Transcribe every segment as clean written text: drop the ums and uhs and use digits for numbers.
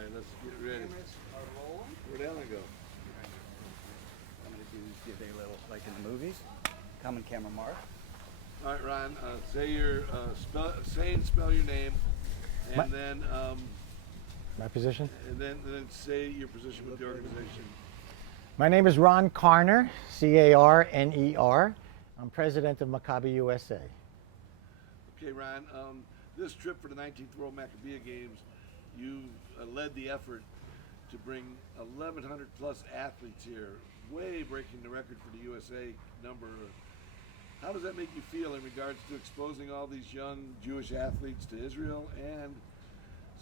right, let's get ready. Cameras are rolling. Where'd Ellen go? I'm going to give a little, like in the movies, common camera mark. All right, Ryan, say and spell your name, and then My position? say your position with the organization. My name is Ron Carner, C-A-R-N-E-R. I'm president of Maccabi USA. Okay, Ryan, this trip for the 19th World Maccabi Games, you led the effort to bring 1,100 plus athletes here, way breaking the record for the USA number. How does that make you feel in regards to exposing all these young Jewish athletes to Israel and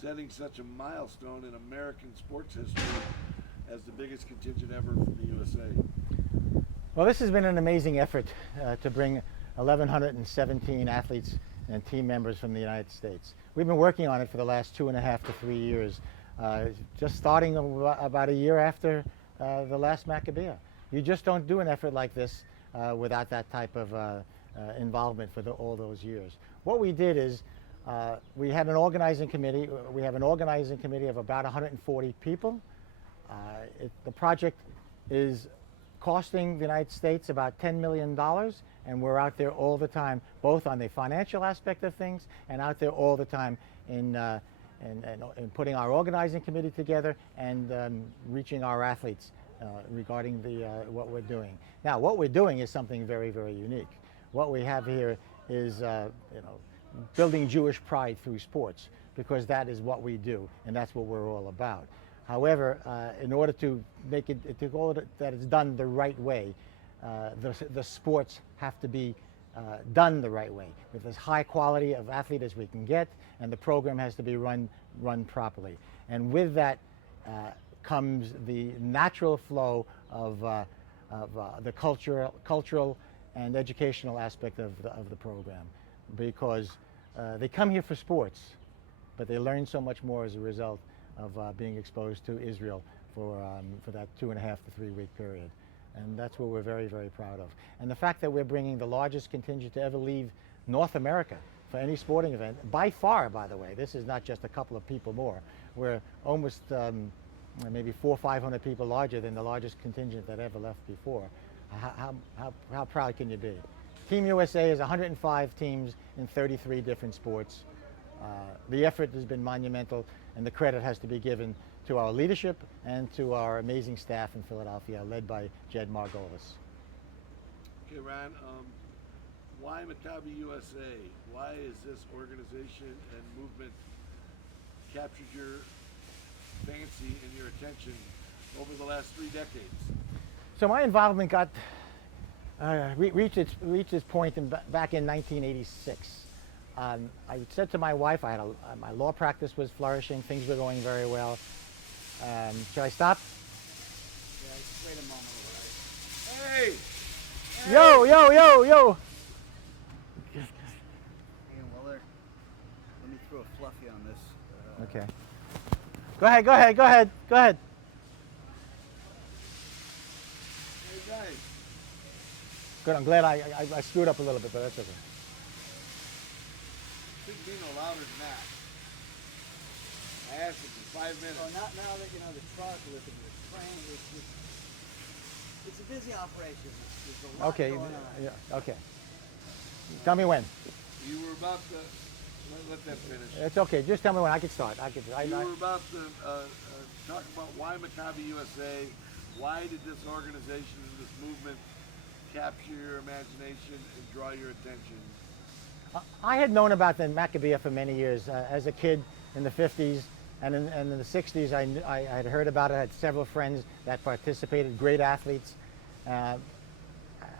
setting such a milestone in American sports history as the biggest contingent ever from the USA? Well, this has been an amazing effort to bring 1,117 athletes and team members from the United States. We've been working on it for the last 2.5 to 3 years, just starting about a year after the last Maccabi. You just don't do an effort like this without that type of involvement for all those years. What we did is we had an organizing committee. We have an organizing committee of about 140 people. The project is costing the United States about $10 million, and we're out there all the time, both on the financial aspect of things and out there all the time in putting our organizing committee together and reaching our athletes regarding what we're doing. Now, what we're doing is something very, very unique. What we have here is building Jewish pride through sports, because that is what we do, and that's what we're all about. However, in order to make it, that it's done the right way, the sports have to be done the right way, with as high quality of athlete as we can get, and the program has to be run properly. And with that comes the natural flow of the cultural and educational aspect of the program, because they come here for sports, but they learn so much more as a result of being exposed to Israel for that 2.5 to 3 week period. And that's what we're very, very proud of. And the fact that we're bringing the largest contingent to ever leave North America for any sporting event, by far, by the way. This is not just a couple of people more. We're almost maybe 400 or 500 people larger than the largest contingent that ever left before. How proud can you be? Team USA is 105 teams in 33 different sports. The effort has been monumental, and the credit has to be given to our leadership and to our amazing staff in Philadelphia, led by Jed Margolis. Okay, Ryan, why Maccabi USA? Why is this organization and movement captured your fancy and your attention over the last 3 decades? So my involvement got reached its point back in 1986. I said to my wife, my law practice was flourishing, things were going very well. Should I stop? Yeah, just wait a moment. Hey! Yo! Hang on, Willard. Let me throw a fluffy on this. Okay. Go ahead. Hey, guys. Good, I'm glad I screwed up a little bit, but that's okay. Couldn't be no louder than that. I asked it for 5 minutes. Oh, not now that you know the truck with the train. It's a busy operation. There's a lot Okay, going on. yeah, okay. Tell me when. You were about to let that finish. It's okay, just tell me when. I can start. You were about to talk about why Maccabi USA. Why did this organization and this movement capture your imagination and draw your attention? I had known about the Maccabi for many years. As a kid in the 50s and in the 60s, I had heard about it. I had several friends that participated, great athletes. I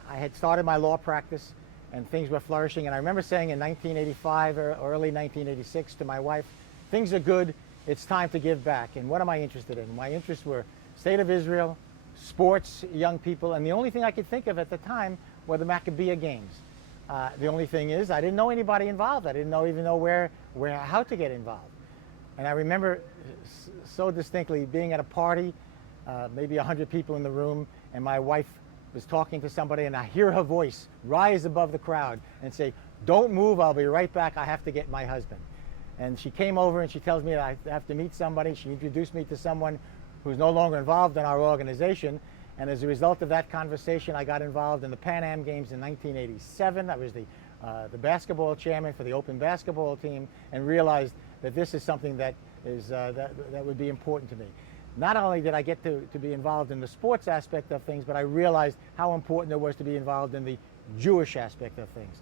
had started my law practice, and things were flourishing. And I remember saying in 1985 or early 1986 to my wife, things are good, it's time to give back. And what am I interested in? My interests were State of Israel, sports, young people, and the only thing I could think of at the time were the Maccabi Games. The only thing is, I didn't know anybody involved. I didn't even know how to get involved. And I remember so distinctly being at a party, maybe 100 people in the room, and my wife was talking to somebody, and I hear her voice rise above the crowd and say, "Don't move, I'll be right back, I have to get my husband." And she came over and she tells me that I have to meet somebody. She introduced me to someone who's no longer involved in our organization. And as a result of that conversation, I got involved in the Pan Am Games in 1987. I was the basketball chairman for the open basketball team, and realized that this is something that would be important to me. Not only did I get to be involved in the sports aspect of things, but I realized how important it was to be involved in the Jewish aspect of things.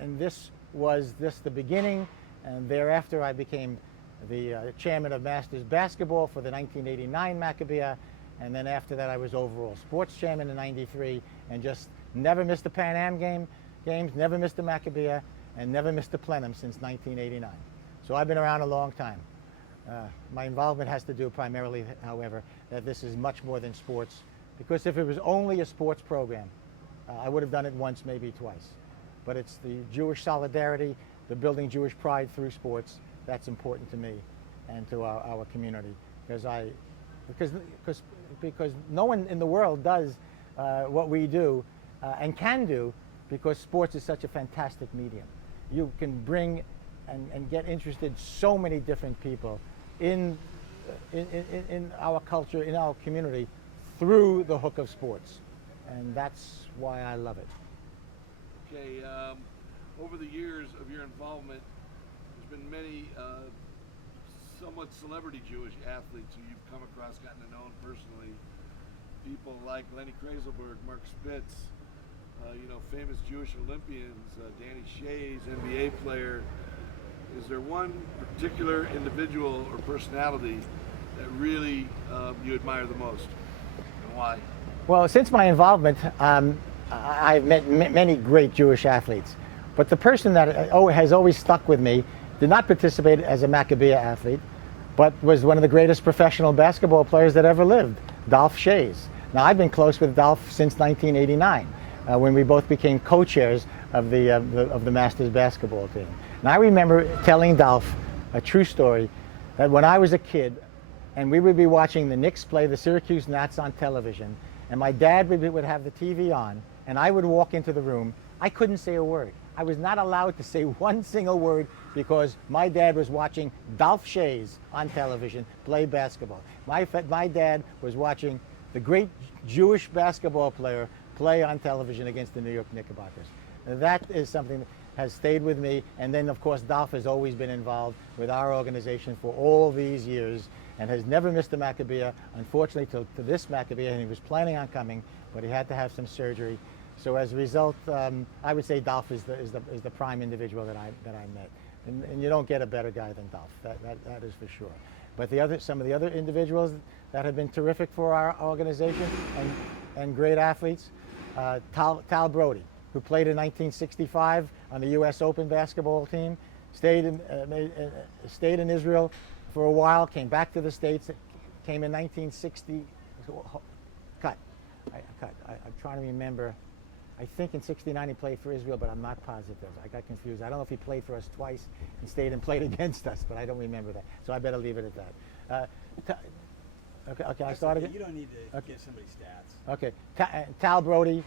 And this was the beginning, and thereafter I became the chairman of Masters Basketball for the 1989 Maccabi, and then after that I was overall sports chairman in '93, and just never missed the Pan Am games, never missed the Maccabi, and never missed the plenum since 1989. So I've been around a long time. My involvement has to do primarily, however, that this is much more than sports, because if it was only a sports program, I would have done it once, maybe twice. But it's the Jewish solidarity, the building Jewish pride through sports, that's important to me and to our community, because no one in the world does what we do and can do, because sports is such a fantastic medium. You can bring and get interested so many different people in our culture, in our community, through the hook of sports, and that's why I love it. Okay, over the years of your involvement, there's been many somewhat celebrity Jewish athletes who you've come across, gotten to know personally. People like Lenny Kraselberg, Mark Spitz, famous Jewish Olympians, Danny Shays, NBA player. Is there one particular individual or personality that really you admire the most, and why? Well, since my involvement, I've met many great Jewish athletes, but the person that has always stuck with me did not participate as a Maccabi athlete, but was one of the greatest professional basketball players that ever lived, Dolph Shays. Now, I've been close with Dolph since 1989, when we both became co-chairs of the Masters basketball team. And I remember telling Dolph a true story, that when I was a kid, and we would be watching the Knicks play the Syracuse Nats on television, and my dad would have the TV on, and I would walk into the room, I couldn't say a word. I was not allowed to say one single word, because my dad was watching Dolph Shays on television play basketball. My dad was watching the great Jewish basketball player play on television against the New York Knickerbockers. That is something that has stayed with me. And then, of course, Dolph has always been involved with our organization for all these years and has never missed a Maccabi. Unfortunately, to this Maccabi, and he was planning on coming, but he had to have some surgery. So as a result, I would say Dolph is the prime individual that I met. And you don't get a better guy than Dolph. That is for sure. But some of the other individuals that have been terrific for our organization and great athletes, Tal Brody, who played in 1965 on the U.S. Open basketball team, stayed in Israel for a while, came back to the States, came in 1960. I'm trying to remember. I think in '69 he played for Israel, but I'm not positive. I got confused. I don't know if he played for us twice and stayed and played against us, but I don't remember that. So I better leave it at that. Okay, I start again? You don't need to give somebody stats. Okay, Tal Brody,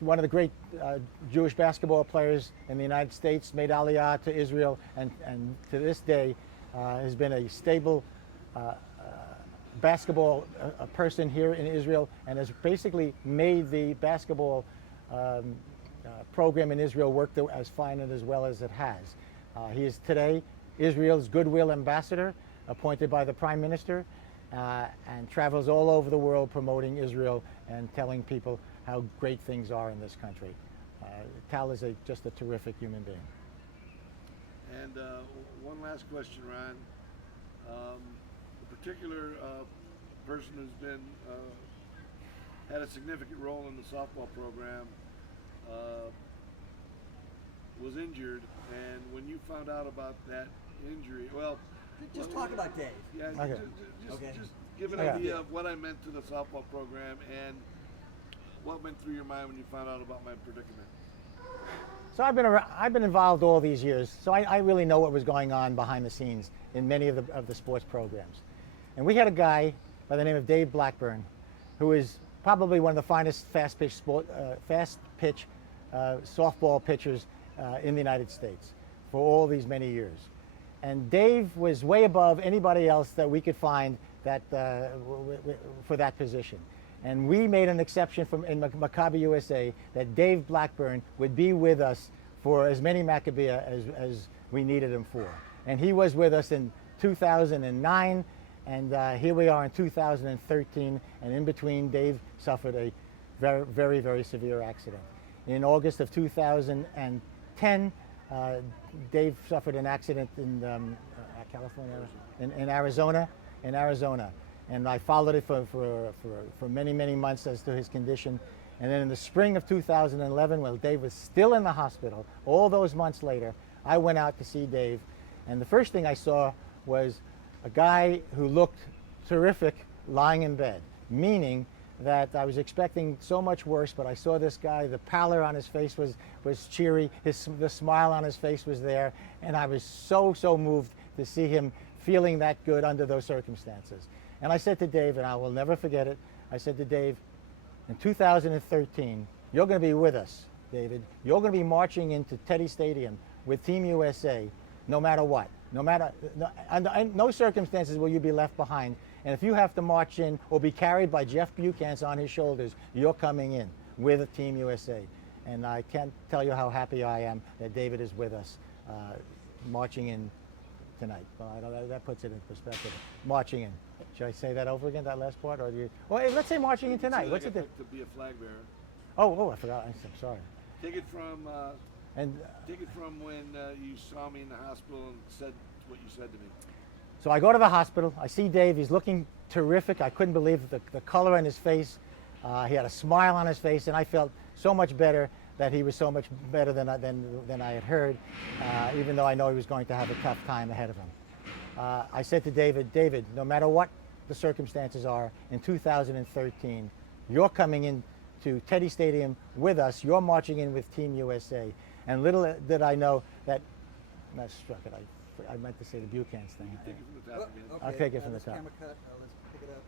one of the great Jewish basketball players in the United States, made Aliyah to Israel, and to this day has been a stable basketball person here in Israel, and has basically made the basketball program in Israel work as fine and as well as it has. He is today Israel's Goodwill Ambassador, appointed by the Prime Minister, and travels all over the world promoting Israel and telling people how great things are in this country. Tal is just a terrific human being. And one last question, Ron. A particular person who's been had a significant role in the softball program was injured, and when you found out about that injury, Just talk about Dave. Yeah, Okay. just give an idea of what I meant to the softball program and what went through your mind when you found out about my predicament. So I've been involved all these years, so I really know what was going on behind the scenes in many of the sports programs. And we had a guy by the name of Dave Blackburn, who is probably one of the finest fast pitch softball pitchers in the United States. for all these many years. And Dave was way above anybody else that we could find that, for that position. And we made an exception in Maccabi USA that Dave Blackburn would be with us for as many Maccabi as we needed him for. And he was with us in 2009, and here we are in 2013, and in between Dave suffered a very, very severe accident. In August of 2010, Dave suffered an accident in California, in Arizona, and I followed it for many months as to his condition. And then in the spring of 2011, while Dave was still in the hospital, all those months later, I went out to see Dave, and the first thing I saw was a guy who looked terrific lying in bed, meaning that I was expecting so much worse, but I saw this guy, the pallor on his face was cheery, the smile on his face was there, and I was so moved to see him feeling that good under those circumstances. And I said to Dave, and I will never forget it, I said to Dave, in 2013, you're going to be with us, David. You're going to be marching into Teddy Stadium with Team USA, no matter what. Under no circumstances will you be left behind. And if you have to march in or be carried by Jeff Buchan's on his shoulders, you're coming in with Team USA. And I can't tell you how happy I am that David is with us, marching in tonight. Well, that puts it in perspective. Marching in. Should I say that over again, that last part? Or do you? Well, hey, let's say marching in tonight. What's it? To be a flag bearer. Oh, I forgot. I'm sorry. Take it from when you saw me in the hospital and said what you said to me. So I go to the hospital. I see Dave. He's looking terrific. I couldn't believe the color in his face. He had a smile on his face, and I felt so much better that he was so much better than I had heard, even though I know he was going to have a tough time ahead of him. I said to David, no matter what the circumstances are, in 2013, you're coming in to Teddy Stadium with us. You're marching in with Team USA. And little did I know that, I struck it. I meant to say the Buchan's thing. Take it from the top again. Okay, I'll take it from the top. Camera cut. Let's pick it up.